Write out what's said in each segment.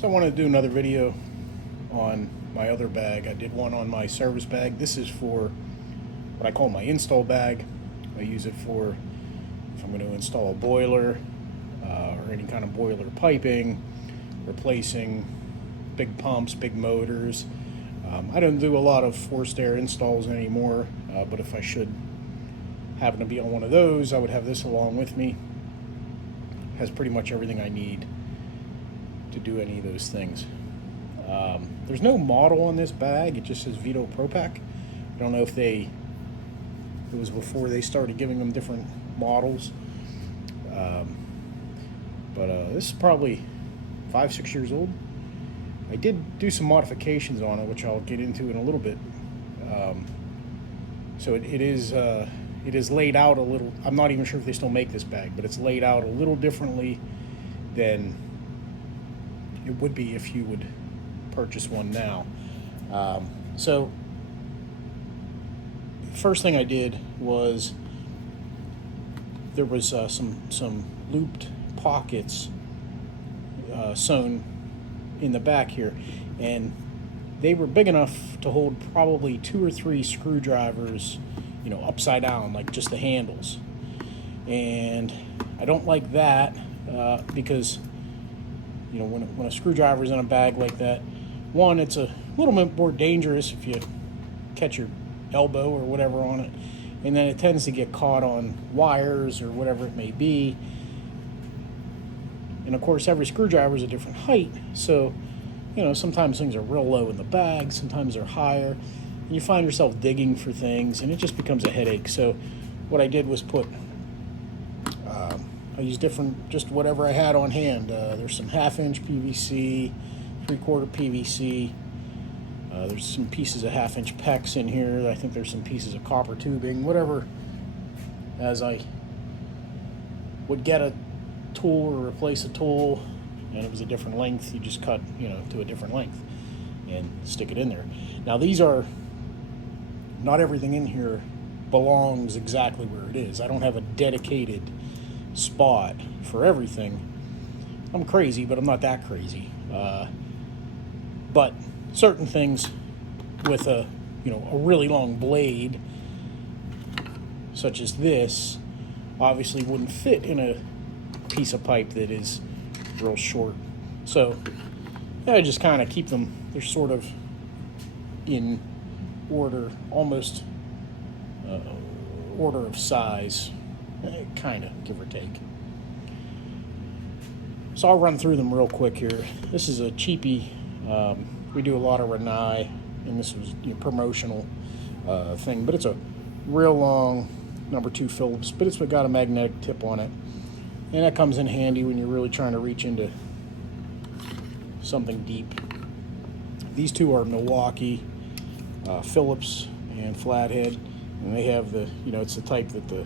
So I wanted to do another video on my other bag. I did one on my service bag. This is for what I call my install bag. I use it for if I'm going to install a boiler or any kind of boiler piping, replacing big pumps, big motors. I don't do a lot of forced air installs anymore, but if I should happen to be on one of those, I would have this along with me. It has pretty much everything I need to do any of those things. There's no model on this bag. It just says VETO HVAC. I don't know if it was before they started giving them different models. But this is probably 5-6 years old. I did do some modifications on it, which I'll get into in a little bit. So it is laid out a little. I'm not even sure if they still make this bag, but it's laid out a little differently than it would be if you would purchase one now. So first thing I did was there was some looped pockets sewn in the back here, and they were big enough to hold probably 2 or 3 screwdrivers, upside down, like just the handles. And I don't like that because when a screwdriver's in a bag like that, one, it's a little bit more dangerous if you catch your elbow or whatever on it, and then it tends to get caught on wires or whatever it may be. And of course, every screwdriver is a different height, so sometimes things are real low in the bag, sometimes they're higher, and you find yourself digging for things, and it just becomes a headache. So what I did was I used just whatever I had on hand. There's some 1/2-inch PVC, 3/4 PVC. There's some pieces of 1/2-inch PEX in here. I think there's some pieces of copper tubing, whatever. As I would get a tool or replace a tool, and it was a different length, you just cut, to a different length and stick it in there. Now not everything in here belongs exactly where it is. I don't have a dedicated spot for everything. I'm crazy, but I'm not that crazy. But certain things with a really long blade, such as this, obviously wouldn't fit in a piece of pipe that is real short. So I just kind of keep them, they're sort of in order, almost order of size, kind of, give or take. So I'll run through them real quick here. This is a cheapie. We do a lot of Renai, and this was a promotional thing, but it's a real long number 2 Phillips, but it's got a magnetic tip on it, and that comes in handy when you're really trying to reach into something deep. These two are Milwaukee, Phillips and flathead, and they have it's the type that the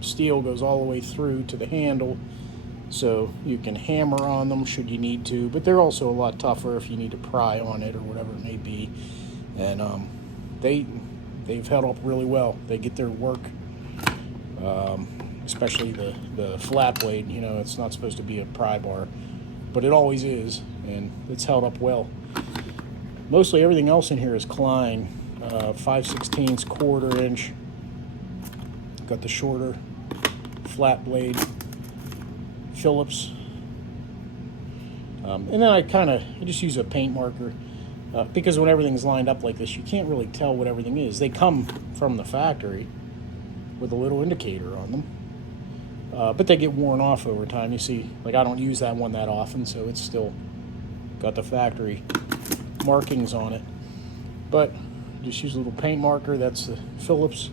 steel goes all the way through to the handle, so you can hammer on them should you need to, but they're also a lot tougher if you need to pry on it or whatever it may be. And they've held up really well. They get their work, especially the flat blade. It's not supposed to be a pry bar, but it always is, and it's held up well. Mostly everything else in here is Klein, 5/16, 1/4 inch. Got the shorter flat blade Phillips, and then I just use a paint marker because when everything's lined up like this, you can't really tell what everything is. They come from the factory with a little indicator on them, but they get worn off over time. You see, like, I don't use that one that often, so it's still got the factory markings on it. But just use a little paint marker. That's the Phillips.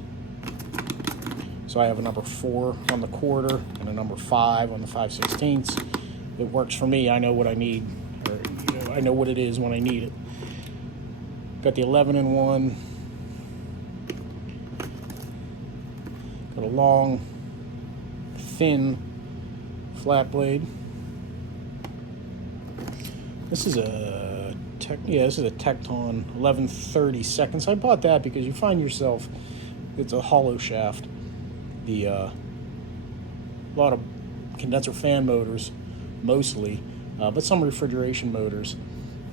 So I have a number 4 on the 1/4 and a number 5 on the 5/16. It works for me. I know what I need, or I know what it is when I need it. Got the 11-in-1. Got a long, thin flat blade. This is a Tecton 11/32. I bought that because you find yourself, it's a hollow shaft. A lot of condenser fan motors mostly But some refrigeration motors,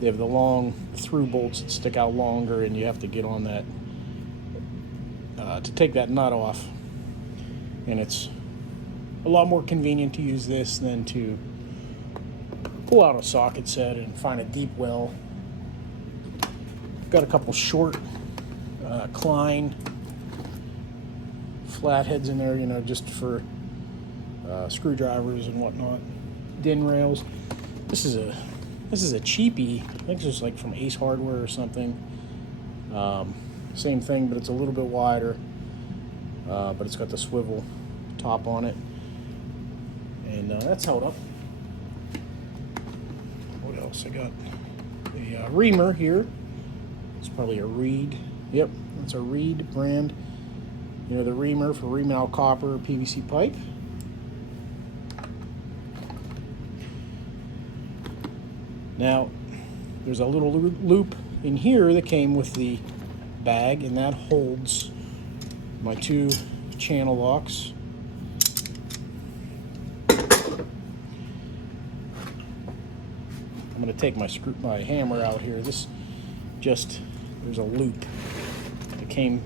they have the long through bolts that stick out longer, and you have to get on that to take that nut off. And it's a lot more convenient to use this than to pull out a socket set and find a deep well. Got a couple short Klein flatheads in there, you know, just for screwdrivers and whatnot. DIN rails. This is a cheapie. I think this is like from Ace Hardware or something. Same thing, but it's a little bit wider. But it's got the swivel top on it, and that's held up. What else? I got a reamer here. It's probably a Reed. Yep, that's a Reed brand. You know, the reamer for reaming out copper or PVC pipe. Now, there's a little loop in here that came with the bag, and that holds my 2 channel locks. I'm going to take my hammer out here. There's a loop that came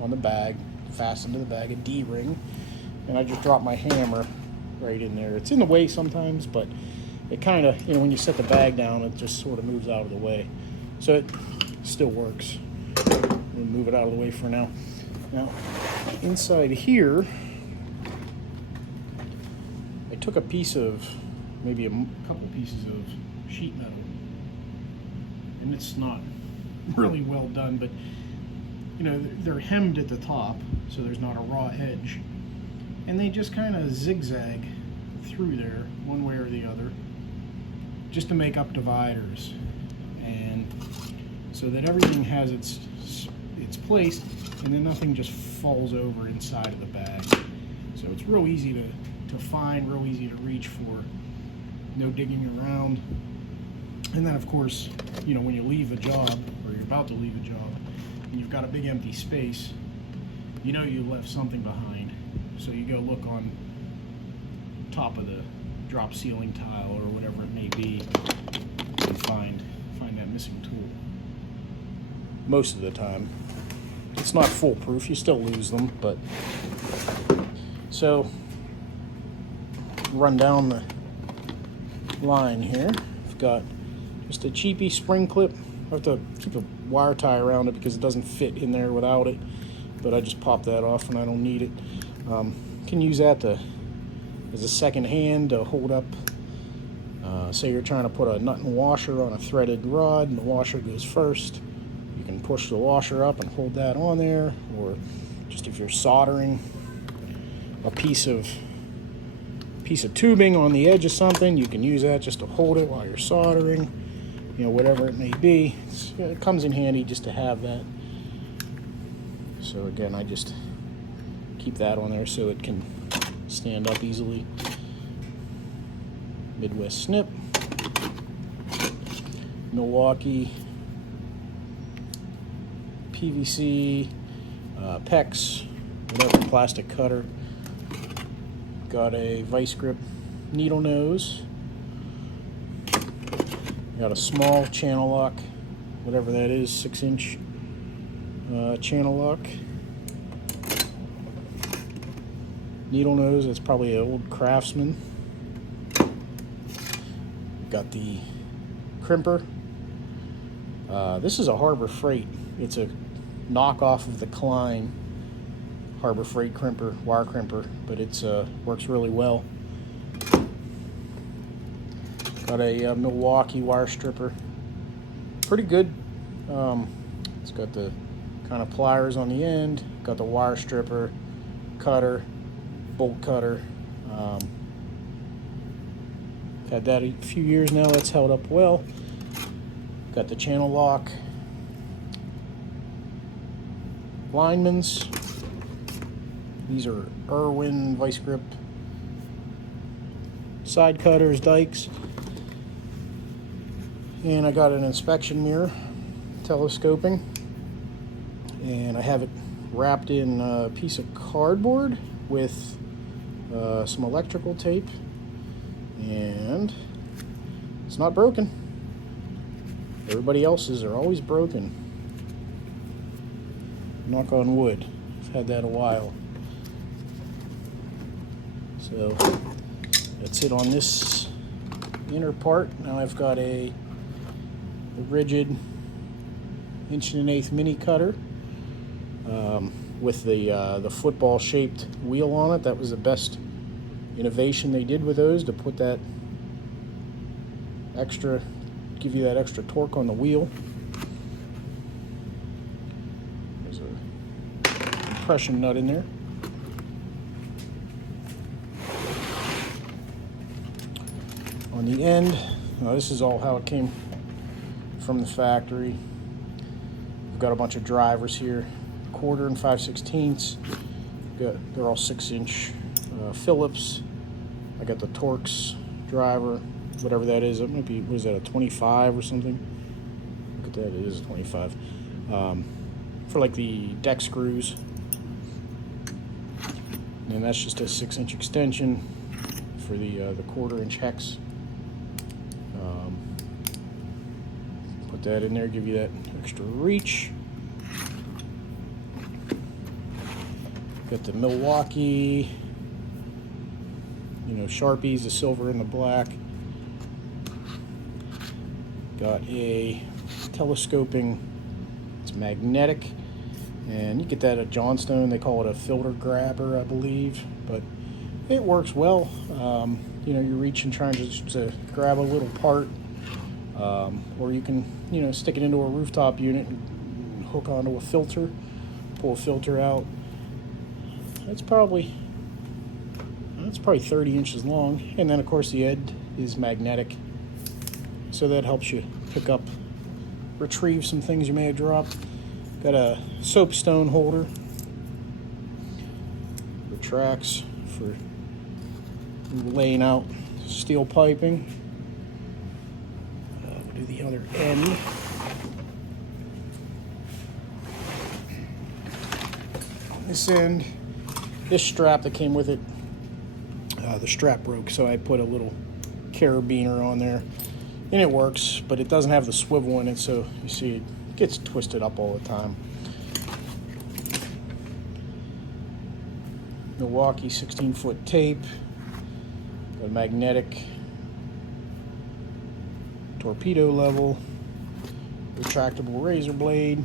on the bag, fastened to the bag, a D-ring, and I just dropped my hammer right in there. It's in the way sometimes, but it kind of, you know, when you set the bag down, it just sort of moves out of the way. So it still works. We'll move it out of the way for now. Now, inside here, I took a piece of, maybe a couple pieces of sheet metal, and it's not really well done, but you know, they're hemmed at the top, so there's not a raw edge, and they just kind of zigzag through there one way or the other, just to make up dividers, and so that everything has its place, and then nothing just falls over inside of the bag. So it's real easy to find, real easy to reach for, no digging around. And then of course, you know, when you leave a job, or you're about to leave a job, and you've got a big empty space, you know you left something behind. So you go look on top of the drop ceiling tile or whatever it may be, and find that missing tool. Most of the time. It's not foolproof, you still lose them, but so run down the line here. I've got just a cheapy spring clip. I have to keep a wire tie around it because it doesn't fit in there without it, but I just pop that off and I don't need it. Can use that as a second hand to hold up. Say you're trying to put a nut and washer on a threaded rod and the washer goes first. You can push the washer up and hold that on there, or just if you're soldering a piece of tubing on the edge of something, you can use that just to hold it while you're soldering, you know, whatever it may be. It comes in handy just to have that. So again, I just keep that on there so it can stand up easily. Midwest snip, Milwaukee PVC, PEX, whatever, plastic cutter. Got a vice grip needle nose. Got a small channel lock, whatever that is, 6-inch channel lock. Needle nose, that's probably an old Craftsman. Got the crimper. This is a Harbor Freight. It's a knockoff of the Klein Harbor Freight crimper, wire crimper, but it's works really well. Got a Milwaukee wire stripper. Pretty good. It's got the kind of pliers on the end. Got the wire stripper, cutter, bolt cutter. Had that a few years now. That's held up well. Got the channel lock. Lineman's. These are Irwin vice grip side cutters, dikes. And I got an inspection mirror, telescoping. And I have it wrapped in a piece of cardboard with some electrical tape. And It's not broken. Everybody else's are always broken. Knock on wood. I've had that a while. So that's it on this inner part. Now I've got the rigid 1.1/8" mini cutter with the football shaped wheel on it. That was the best innovation they did with those, to put that extra, give you that extra torque on the wheel. There's a compression nut in there. On the end, this is all how it came from the factory. We've got a bunch of drivers here, 1/4 and 5/16. They're all 6-inch Phillips. I got the Torx driver, whatever that is. It might be, what is that, a 25 or something? Look at that, it is a 25. For like the deck screws. And that's just a 6-inch extension for the 1/4-inch hex. Put that in there, give you that extra reach. Got the Milwaukee, Sharpies, the silver and the black. Got a telescoping, it's magnetic, and you get that at Johnstone. They call it a filter grabber, I believe, but it works well. You reach and trying to grab a little part, or you can, stick it into a rooftop unit and hook onto a filter, pull a filter out. It's probably 30 inches long, and then of course the end is magnetic, so that helps you pick up, retrieve some things you may have dropped. Got a soapstone holder, retracts for laying out steel piping. We'll do the other end. This end, this strap that came with it, the strap broke, so I put a little carabiner on there, and it works, but it doesn't have the swivel in it, so you see it gets twisted up all the time. Milwaukee 16-foot tape, got a magnetic torpedo level, retractable razor blade.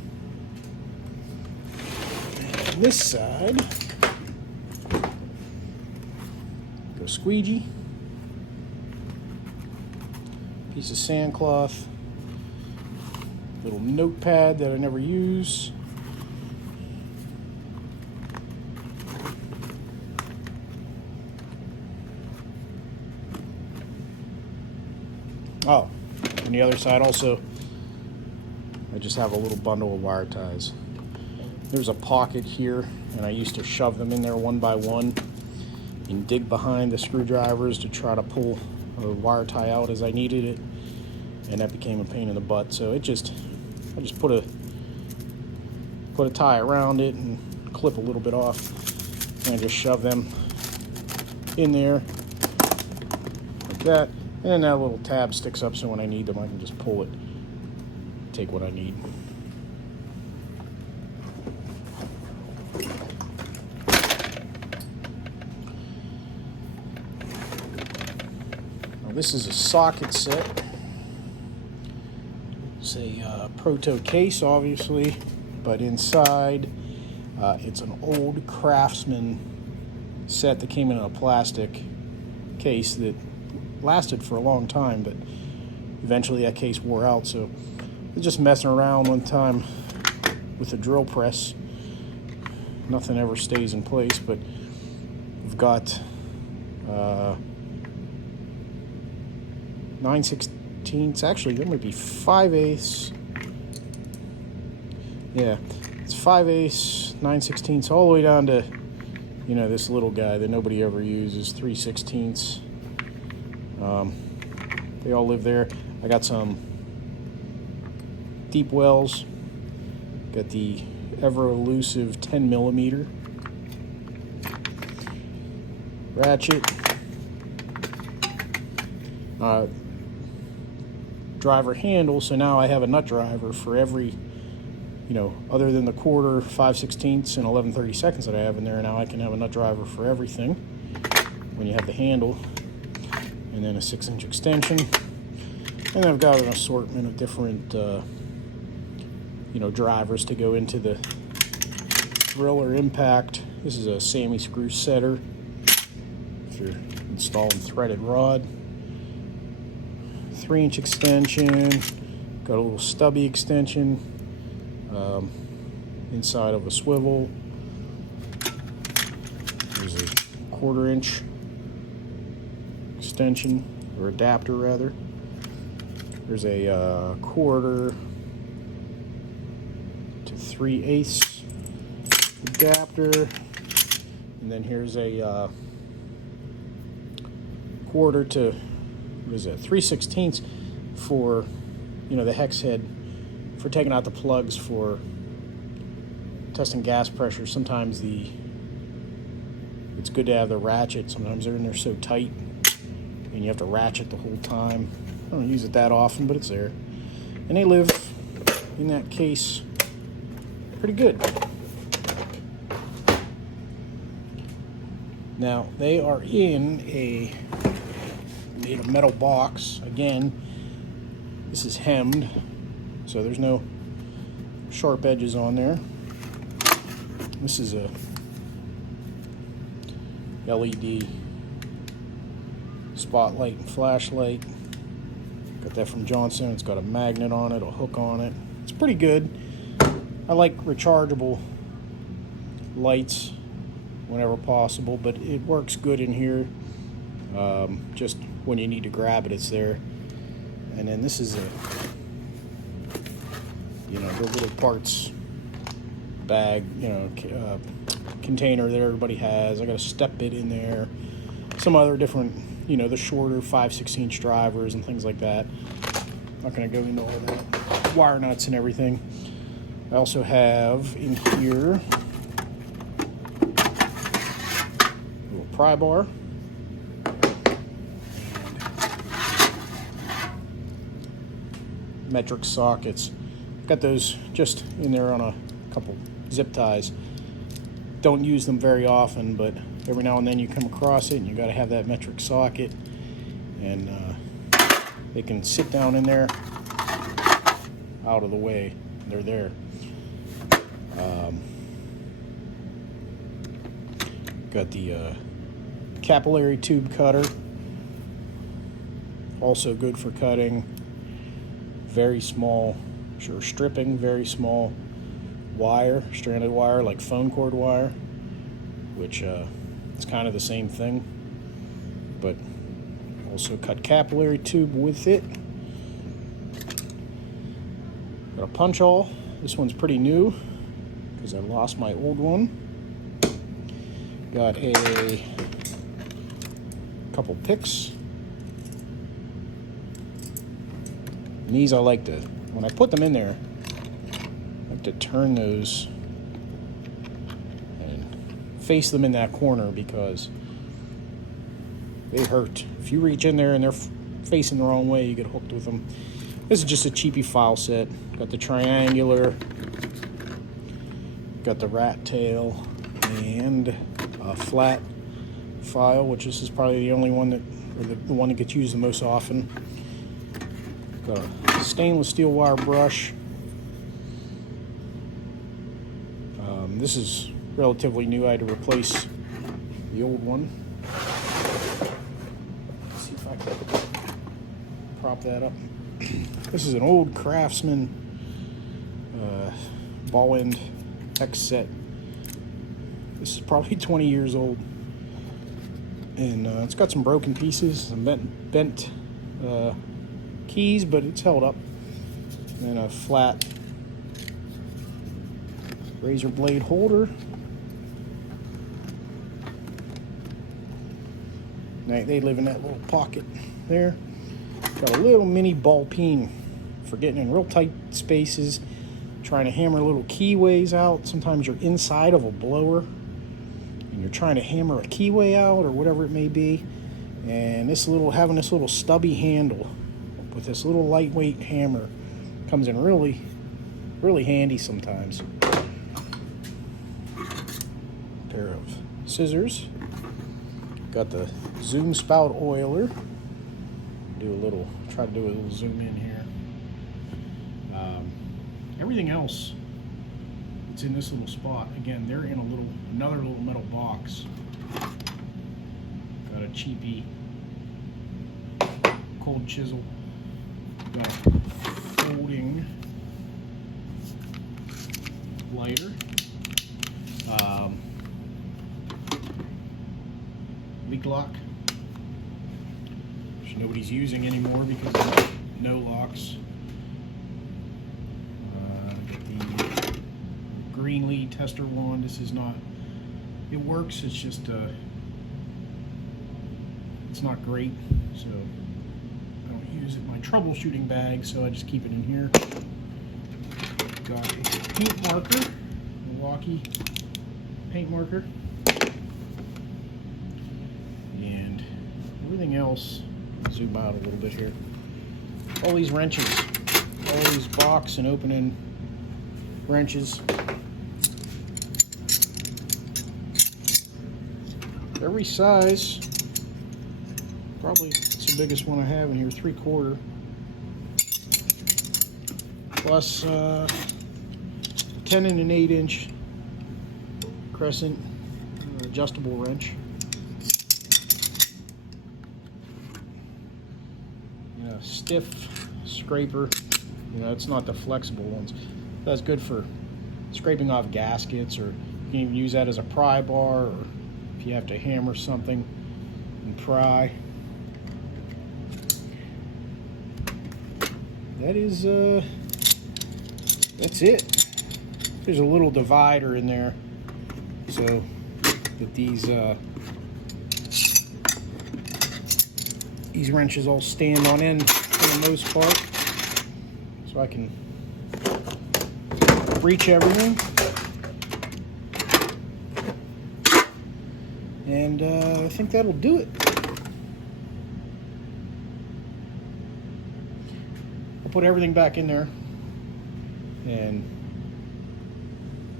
And this side, go squeegee, piece of sandcloth, little notepad that I never use. Oh, on the other side also, I just have a little bundle of wire ties. There's a pocket here, and I used to shove them in there one by one and dig behind the screwdrivers to try to pull a wire tie out as I needed it, and that became a pain in the butt. So I just put a tie around it and clip a little bit off, and I just shove them in there like that, and then that little tab sticks up, so when I need them I can just pull it, take what I need. This is a socket set. It's a Proto case, obviously, but inside it's an old Craftsman set that came in a plastic case that lasted for a long time, but eventually that case wore out. So I was just messing around one time with a drill press. Nothing ever stays in place, but we've got 9/16, actually that might be 5/8. Yeah, it's 5/8, 9/16, all the way down to, this little guy that nobody ever uses, 3/16. They all live there. I got some deep wells. Got the ever elusive 10mm ratchet. driver handle, so now I have a nut driver for every, other than the quarter, 5/16 and 11/32 that I have in there. Now I can have a nut driver for everything when you have the handle, and then a 6-inch extension. And I've got an assortment of different, drivers to go into the drill or impact. This is a Sammy screw setter if you're installing threaded rod. 3-inch extension, got a little stubby extension inside of a swivel. There's a 1/4-inch extension, or adapter rather. There's a 1/4 to 3/8 adapter, and then here's a 1/4 to 3/16 for the hex head for taking out the plugs for testing gas pressure. Sometimes it's good to have the ratchet. Sometimes they're in there so tight and you have to ratchet the whole time. I don't use it that often, but it's there. And they live in that case pretty good. Now they are in a metal box. Again, this is hemmed, so there's no sharp edges on there. This is a LED spotlight and flashlight. Got that from Johnson. It's got a magnet on it, a hook on it. It's pretty good. I like rechargeable lights whenever possible, but it works good in here. Just when you need to grab it, it's there. And then this is the little parts bag, container that everybody has. I got a step bit in there, some other different, the shorter 5/16 drivers and things like that. Not going to go into all that, wire nuts and everything. I also have in here a little pry bar. Metric sockets. Got those just in there on a couple zip ties. Don't use them very often, but every now and then you come across it and you got to have that metric socket, and they can sit down in there out of the way. They're there. Got the capillary tube cutter, also good for cutting very small, stripping very small wire, stranded wire, like phone cord wire, which is kind of the same thing, but also cut capillary tube with it. Got a punch awl. This one's pretty new because I lost my old one. Got a couple picks. And these I like to, when I put them in there, I like to turn those and face them in that corner because they hurt. If you reach in there and they're facing the wrong way, you get hooked with them. This is just a cheapy file set. Got the triangular, got the rat tail, and a flat file, which this is probably the only one that, or the one that gets used the most often. Got a stainless steel wire brush. This is relatively new. I had to replace the old one. Let's see if I can prop that up. This is an old Craftsman ball end X set. This is probably 20 years old, and it's got some broken pieces, some bent keys, but it's held up. And a flat razor blade holder. They live in that little pocket there. Got a little mini ball peen for getting in real tight spaces, trying to hammer little keyways out. Sometimes you're inside of a blower and you're trying to hammer a keyway out or whatever it may be. And having this little stubby handle with this little lightweight hammer. Comes in really, really handy sometimes. Pair of scissors. Got the zoom spout oiler. Try to do a little zoom in here. Everything else, it's in this little spot. Again, they're in another little metal box. Got a cheapy cold chisel. Got a folding lighter. Leak lock, which nobody's using anymore because of no locks. The green lead tester wand. This is not. It works. It's just it's not great. So I don't use it in my troubleshooting bag. So I just keep it in here. Got a paint marker, Milwaukee paint marker. Everything else, zoom out a little bit here. All these wrenches, all these box and opening wrenches. Every size, probably it's the biggest one I have in here, 3/4. Plus 10 and an 8-inch crescent adjustable wrench. Stiff scraper, it's not the flexible ones. That's good for scraping off gaskets, or you can even use that as a pry bar, or if you have to hammer something and pry. That's it. There's a little divider in there so that these wrenches all stand on end for the most part, so I can reach everything. And I think that'll do it. I'll put everything back in there and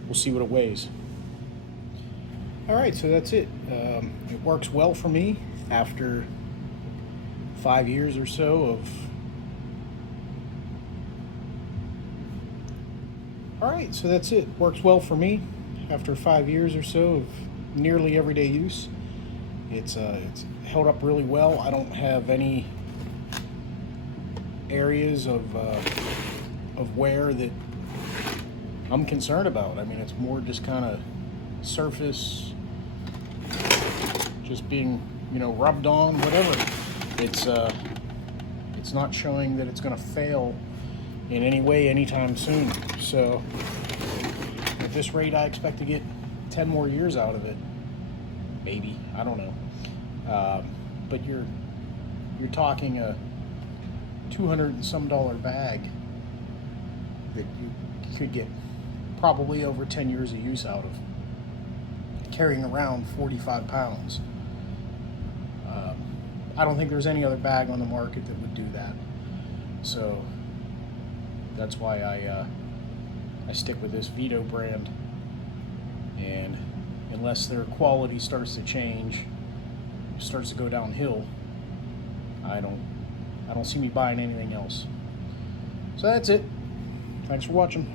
we'll see what it weighs. Alright, so that's it. It works well for me after 5 years or so of. Alright, so that's it. Works well for me after 5 years or so of nearly everyday use. It's held up really well. I don't have any areas of wear that I'm concerned about. I mean, it's more just kind of surface, just being, rubbed on, whatever. It's not showing that it's going to fail in any way anytime soon. So at this rate, I expect to get 10 more years out of it. Maybe, I don't know. But you're talking a $200 and some bag that you could get probably over 10 years of use out of, carrying around 45 pounds. I don't think there's any other bag on the market that would do that. So that's why I stick with this VETO brand. And unless their quality starts to change, starts to go downhill, I don't see me buying anything else. So that's it. Thanks for watching.